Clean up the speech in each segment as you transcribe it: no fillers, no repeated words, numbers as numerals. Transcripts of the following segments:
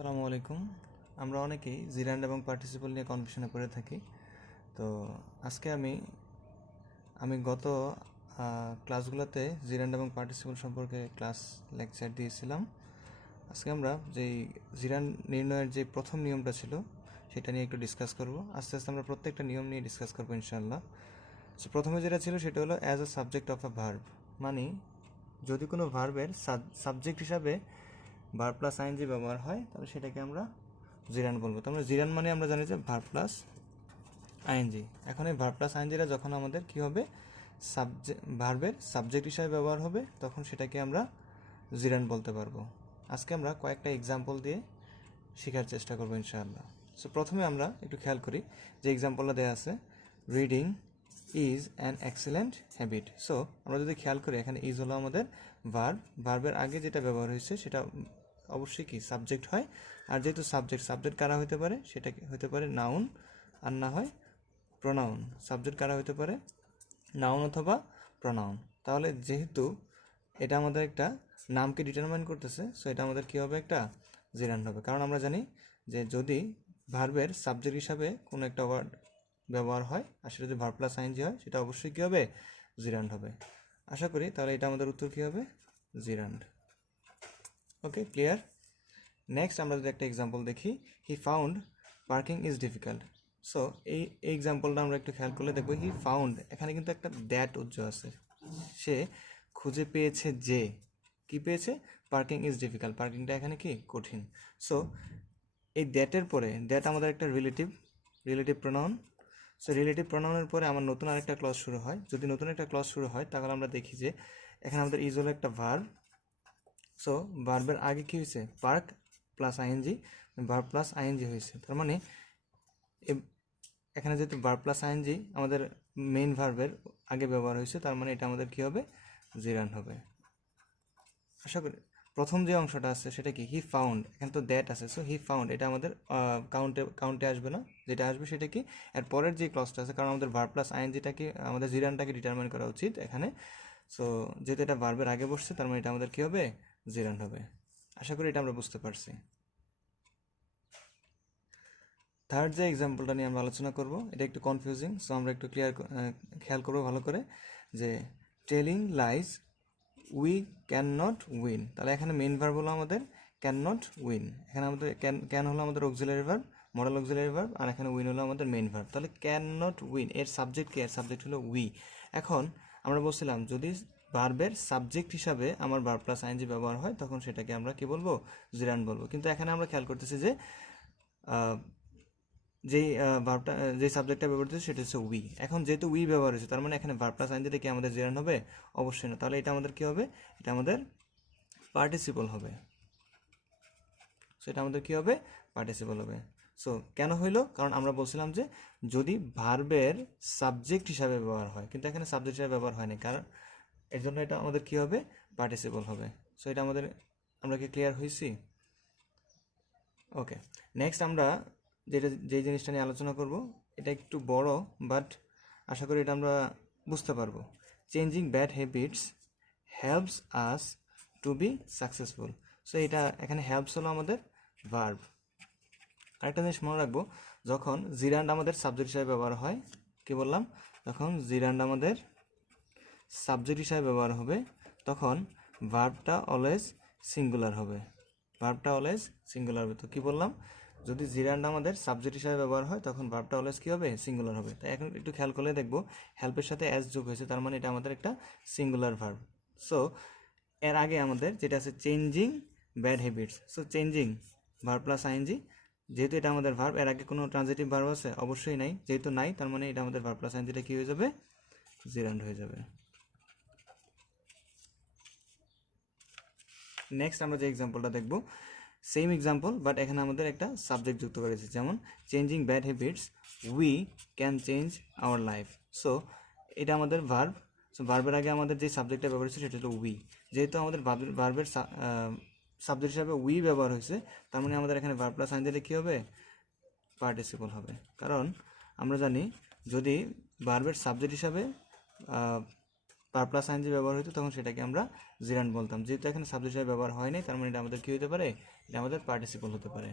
আসসালামু আলাইকুম। আমরা অনেকেই জিরান্ড এবং পার্টিসিপল নিয়ে কনফিউশনে পড়ে থাকি। তো আজকে আমি গত ক্লাসগুলোতে জিরান্ড এবং পার্টিসিপল সম্পর্কে লেকচার দিয়েছিলাম। আজকে আমরা যেই জিরান্ড নির্ণয়ের যে প্রথম নিয়মটা ছিল সেটা নিয়ে একটু ডিসকাস করব। আস্তে আস্তে আমরা প্রত্যেকটা নিয়ম নিয়ে ডিসকাস করবো ইনশাআল্লাহ। সো প্রথমে যেটা ছিল সেটা হলো as a subject of a verb, মানে যদি কোনো ভার্বের সাবজেক্ট হিসাবে ভার্ব প্লাস আইএনজি ব্যবহার হয় তাহলে সেটাকে আমরা জিরান্ড বলবো। তো আমরা জিরান্ড মানে আমরা জানি যে ভার্ব প্লাস আইএনজি। এখন এই ভার্ব প্লাস আইএনজিটা যখন আমাদের কী হবে, ভার্বের সাবজেক্ট হিসাবে ব্যবহার হবে, তখন সেটাকে আমরা জিরান্ড বলতে পারবো। আজকে আমরা কয়েকটা এক্সাম্পল দিয়ে শেখার চেষ্টা করবো ইনশাআল্লাহ। সো প্রথমে আমরা একটু খেয়াল করি যে এক্সাম্পলটা দেওয়া আছে, reading is an excellent habit. So আমরা যদি খেয়াল করি, এখানে ইজ হলো আমাদের ভার্বের আগে যেটা ব্যবহার হয়েছে সেটা অবশ্যই কি সাবজেক্ট হয়। আর যেহেতু সাবজেক্ট কারা হতে পারে, সেটা হতে পারে নাউন আর না হয় প্রোনাউন। সাবজেক্ট কারা হতে পারে, নাউন অথবা প্রোনাউন। তাহলে যেহেতু এটা আমাদের একটা নামকে ডিটারমাইন করতেছে, সো এটা আমাদের কী হবে, একটা জিরান্ড হবে। কারণ আমরা জানি যে যদি ভার্বের সাবজেক্ট হিসাবে কোনো একটা ওয়ার্ড ব্যবহার হয় আর সেটা যদি ভার্ব প্লাস আইএনজি হয়, সেটা অবশ্যই কী হবে, জিরান্ড হবে। আশা করি তাহলে এটা আমাদের উত্তর কী হবে, জিরান্ড। ওকে, ক্লিয়ার। নেক্সট আমরা যদি একটা এক্সাম্পল দেখি, he found parking is difficult. So এই এক্সাম্পলটা আমরা একটু খেয়াল করলে দেখবো, হি ফাউন্ড, এখানে কিন্তু একটা দ্যাট উজ্জ্ব আছে। সে খুঁজে পেয়েছে যে, কি পেয়েছে, পার্কিং ইজ ডিফিকাল্ট। পার্কিংটা এখানে কি কঠিন। সো এই দ্যাটের পরে, দ্যাট আমাদের একটা রিলেটিভ প্রোনাউন। সো রিলেটিভ প্রোনাউনের পরে আমার নতুন আরেকটা ক্লজ শুরু হয়। যদি নতুন একটা ক্লজ শুরু হয় তাহলে আমরা দেখি যে এখানে আমাদের ইজ হলো একটা ভার্ব। সো ভার্বের আগে কী হয়েছে, park plus ING, verb plus ING হয়েছে। তার মানে এখানে যেহেতু ভার্ব প্লাস আইএনজি আমাদের মেইন ভার্বের আগে ব্যবহার হয়েছে, তার মানে এটা আমাদের কী হবে, জিরান্ড হবে। আশা করি প্রথম যে অংশটা আছে সেটা কি, হি ফাউন্ড, এখানে তো দ্যাট আছে। সো হি ফাউন্ড এটা আমাদের কাউন্টে আসবে না, যেটা আসবে সেটা কি, এর পরের যে ক্লজটা আছে, কারণ আমাদের ভার্ব প্লাস আইএনজিটাকে, আমাদের জিরান্ডটাকে ডিটারমাইন করা উচিত এখানে। সো যেহেতু এটা ভার্বের আগে বসছে, তার মানে এটা আমাদের কী হবে, জিরান্ড হবে। আশা করি এটা আমরা বুঝতে পারছি। থার্ড যে এক্সাম্পলটা নিয়ে আমরা আলোচনা করব, এটা একটু কনফিউজিং। সো আমরা একটু খেয়াল করবো ভালো করে, যে telling lies we can not win. তাহলে এখানে মেইন ভার্ব হলো আমাদের ক্যান নট উইন। এখানে আমাদের ক্যান হলো আমাদের auxiliary verb, modal auxiliary verb, আর এখানে উইন হলো আমাদের মেইন ভার্ব। তাহলে ক্যান নট উইন এর সাবজেক্ট কি, এর সাবজেক্ট হলো উই। এখন আমরা বলছিলাম যদি ভার্বের সাবজেক্ট হিসাবে আমার ভার্ব প্লাস আইএনজি ব্যবহার হয়, তখন সেটাকে আমরা কি বলবো, জিরান্ড বলবো। কিন্তু এখানে আমরা খেয়াল করতেছি যে যেই ভার্বটা, যে সাবজেক্টটা ব্যবহৃত হচ্ছে সেটা হচ্ছে উই। এখন যেহেতু উই ব্যবহার হয়েছে, তার মানে এখানে ভার্ব প্লাস আইএনজিটা কি আমাদের জিরান্ড হবে, অবশ্যই না। তাহলে এটা আমাদের কি হবে, এটা আমাদের পার্টিসিপল হবে। সো এটা আমাদের কি হবে, পার্টিসিপল হবে। সো কেন হইলো, কারণ আমরা বলছিলাম যে যদি ভার্বের সাবজেক্ট হিসাবে ব্যবহার হয়, কিন্তু এখানে সাবজেক্ট হিসাবে ব্যবহার হয়নি, কারণ এর জন্য এটা আমাদের কি হবে, পার্টিসিপল হবে। সো এটা আমরা কি ক্লিয়ার হয়েছি? ওকে, নেক্সট আমরা যেই জিনিসটা নিয়ে আলোচনা করব, এটা একটু বড়, বাট আশা করি এটা আমরা বুঝতে পারবো। Changing bad habits helps us to be successful. So এটা এখানে হেল্পস হলো আমাদের ভার্ব। আরেকটা জিনিস মনে রাখবো, যখন জিরান্ড আমাদের সাবজেক্ট হিসাবে ব্যবহার হয়, কি বললাম, যখন জিরান্ড আমাদের সাবজেক্ট হিসাবে ব্যবহার হবে, তখন ভার্বটা অলওয়েজ সিঙ্গুলার হবে। তো কি বললাম, যদি জিরান্ড আমাদের সাবজেক্ট হিসাবে ব্যবহার হয়, তখন ভার্বটা অলওয়েজ কী হবে, সিঙ্গুলার হবে। তাই এখন একটু খেয়াল করলে দেখবো, হেল্পের সাথে অ্যাজ যোগ হয়েছে, তার মানে এটা আমাদের একটা সিঙ্গুলার ভার্ব। সো এর আগে আমাদের যেটা আছে changing bad habits. So changing verb plus ING, যেহেতু এটা আমাদের ভার্ব, এর আগে কোনো ট্রানজিটিভ ভার্ব আছে, অবশ্যই নাই। যেহেতু নাই, তার মানে এটা আমাদের ভার্ব প্লাস আইএনজিটা কী হয়ে যাবে, জিরান্ড হয়ে যাবে। নেক্সট আমরা যে এক্সাম্পলটা দেখব, সেম এক্সাম্পল, বাট এখানে আমাদের একটা সাবজেক্ট যুক্ত করেছে। যেমন changing bad habits we can change our life. So এটা আমাদের ভার্ব। সো ভার্বের আগে আমাদের যে সাবজেক্টটা ব্যবহার হয়েছে সেটা হলো উই। যেহেতু আমাদের ভার্বের সাবজেক্ট হিসাবে উই ব্যবহার হয়েছে, তার মানে আমাদের এখানে ভার্ব প্লাস আইএনজি কী হবে, পার্টিসিপল হবে। কারণ আমরা জানি যদি ভার্বের সাবজেক্ট হিসাবে ভার্ব প্লাস আইএনজি ব্যবহার হতো, তখন সেটাকে আমরা জিরান্ড বলতাম। যেহেতু এখানে সাবজেক্ট হিসাবে ব্যবহার হয় নাই, তার মানে এটা আমাদের কী হতে পারে, এটা আমাদের পার্টিসিপল হতে পারে।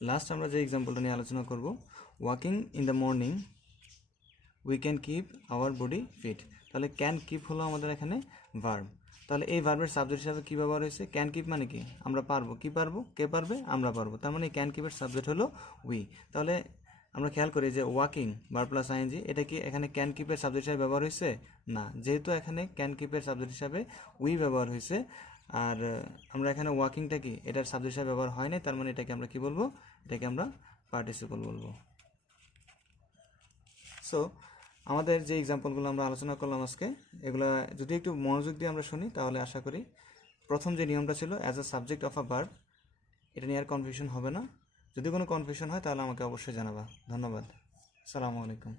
লাস্ট আমরা যে এক্সাম্পলটা নিয়ে আলোচনা করব, walking in the morning we can keep our body fit. তাহলে ক্যান কিপ হলো আমাদের এখানে ভার্ব। তাহলে এই ভার্বের সাবজেক্ট হিসাবে কী ব্যবহার হয়েছে? ক্যান কিপ মানে কি? আমরা পারবো। কি পারবো? কে পারবে? আমরা পারবো। তার মানে ক্যান কিপের সাবজেক্ট হলো উই। তাহলে আমরা খেয়াল করি যে ওয়াকিং ভার্ব প্লাস আইএনজি, এটা কি এখানে ক্যান কিপের সাবজেক্ট হিসাবে ব্যবহার হয়েছে? না, যেহেতু এখানে ক্যান কিপের সাবজেক্ট হিসাবে উই ব্যবহার হয়েছে, আর আমরা এখানে ওয়াকিংটা কি এটার সাবজেক্ট হিসাবে ব্যবহার হয় নাই, তার মানে এটাকে আমরা কি বলবো? এটাকে আমরা পার্টিসিপল বলবো। সো আমাদের যে এক্সাম্পলগুলো আমরা আলোচনা করলাম আজকে, এগুলো যদি একটু মনোযোগ দিয়ে আমরা শুনি তাহলে আশা করি প্রথম যে নিয়মটা ছিল as a subject of a verb, এটা নিয়ে আর কনফিউশন হবে না। যদি কোনো কনফিউশন হয় তাহলে আমাকে অবশ্যই জানাবা। ধন্যবাদ। আসসালামু আলাইকুম।